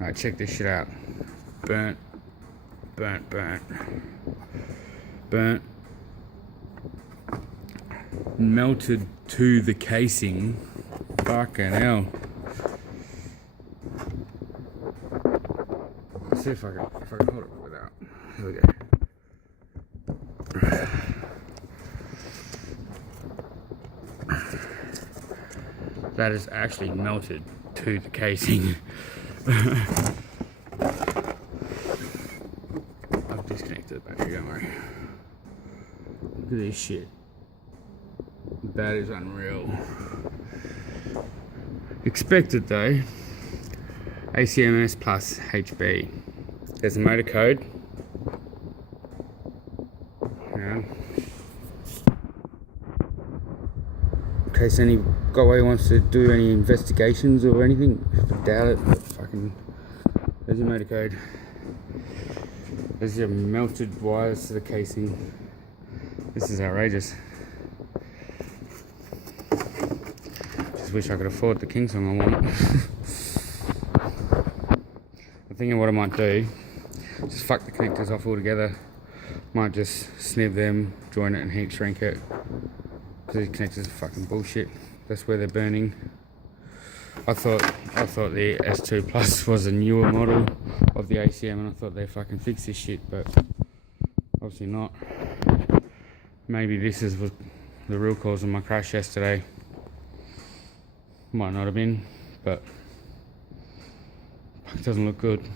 Alright, check this shit out. Burnt. Burnt, burnt. Burnt. Melted to the casing. Fucking hell. Let's see if I can hold it without. Here we go. That is actually melted to the casing. I've disconnected the battery, don't worry. Look at this shit. That is unreal. Expected though. ACMs plus HB. There's a motor code. Yeah. In case any Gotway wants to do any investigations or anything, I doubt it, but fucking, there's your motor code. There's your melted wires to the casing. This is outrageous. Just wish I could afford the Kingsong I want. I'm thinking what I might do, just fuck the connectors off altogether. Might just snib them, join it and heat shrink it. Because these connectors are fucking bullshit. That's where they're burning. I thought the S2 Plus was a newer model of the ACM and I thought they fucking fixed this shit, but obviously not. Maybe this is the real cause of my crash yesterday. Might not have been, but it doesn't look good.